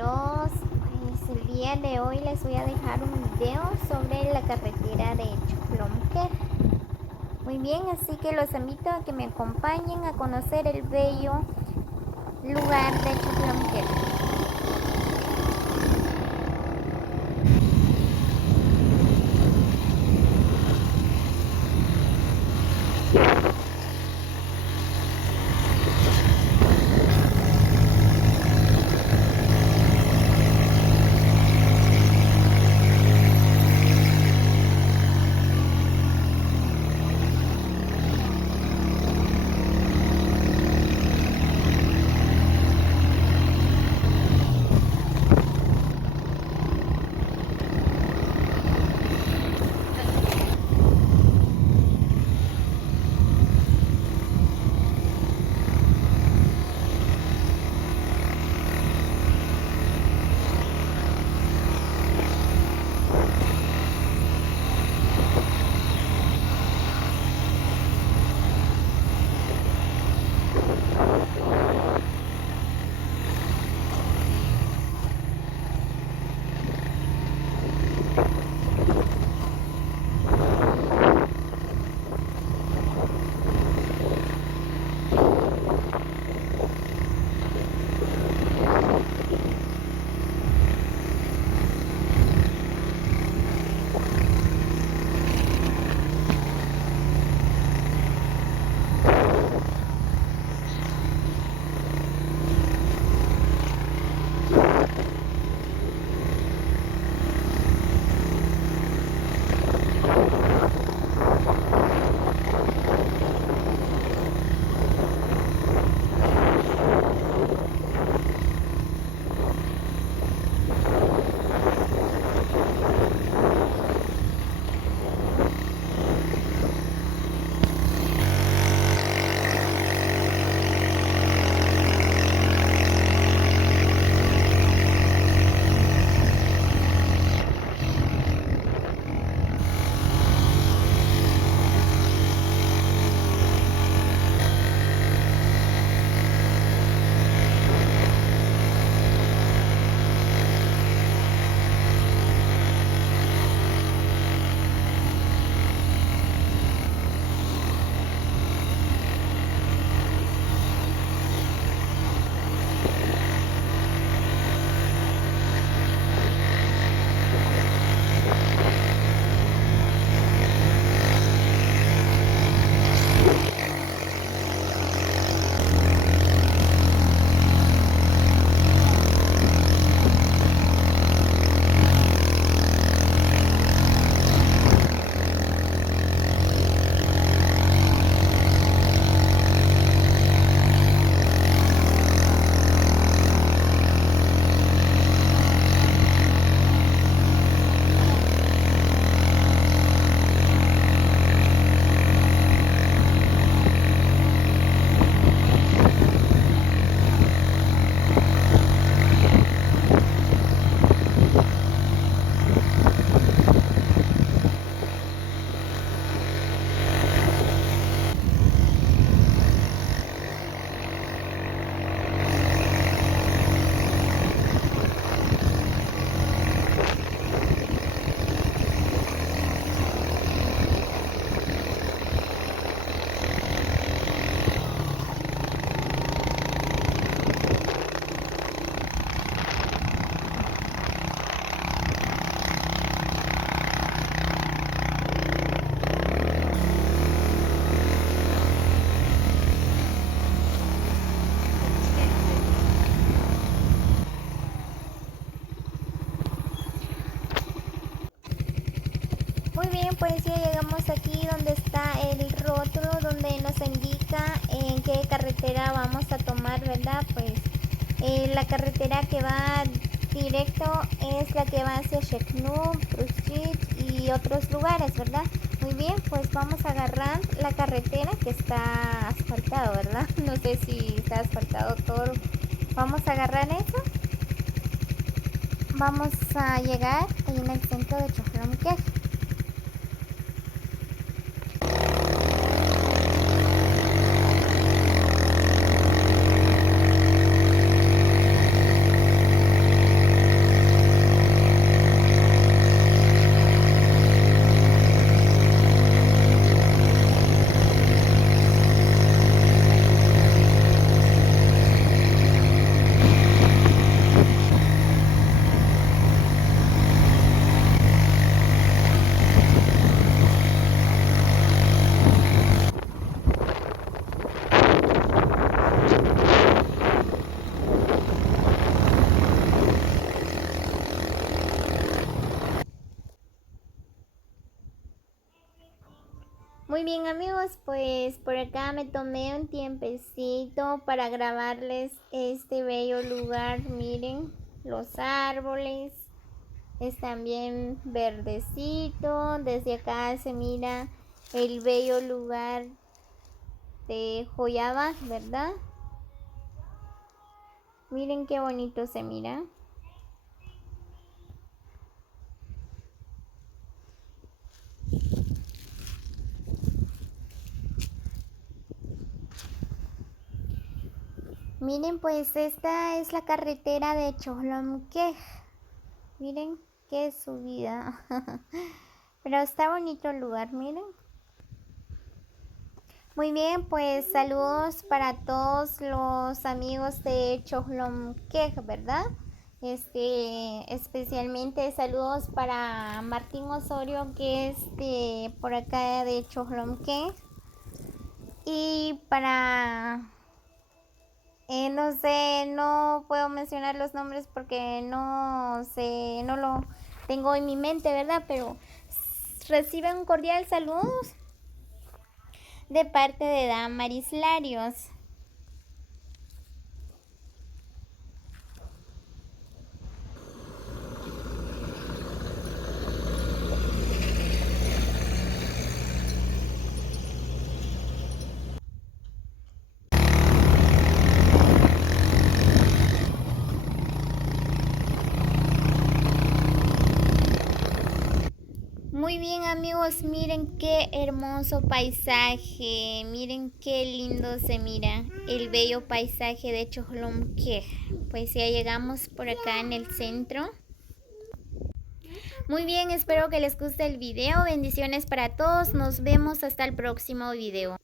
compañeros, pues el día de hoy les voy a dejar un video sobre la carretera de Choclomquer. Muy bien, así que los invito a que me acompañen a conocer el bello lugar de Choclomquer. Muy bien, pues ya llegamos aquí donde está el rótulo donde nos indica en qué carretera vamos a tomar, ¿verdad? Pues la carretera que va directo es la que va hacia Sheknur, Prushchit y otros lugares, ¿verdad? Muy bien, pues vamos a agarrar la carretera que está asfaltado, ¿verdad? No sé si está asfaltado todo. Vamos a agarrar eso. Vamos a llegar ahí en el centro de Choclomquer. Muy bien amigos, pues por acá me tomé un tiempecito para grabarles este bello lugar. Miren, los árboles están bien verdecito. Desde acá se mira el bello lugar de Joyaba, ¿verdad? Miren qué bonito se mira. Miren, pues esta es la carretera de Cholomquej. Miren qué subida. Pero está bonito el lugar, miren. Muy bien, pues saludos para todos los amigos de Cholomquej, ¿verdad? Especialmente saludos para Martín Osorio, que es de por acá de Cholomquej. Y para no sé, no puedo mencionar los nombres porque no sé, no lo tengo en mi mente, ¿verdad? Pero reciben un cordial saludo de parte de Damaris Larios. Muy bien amigos, miren qué hermoso paisaje, miren qué lindo se mira el bello paisaje de Cholomquej. Pues ya llegamos por acá en el centro. Muy bien, espero que les guste el video, bendiciones para todos, nos vemos hasta el próximo video.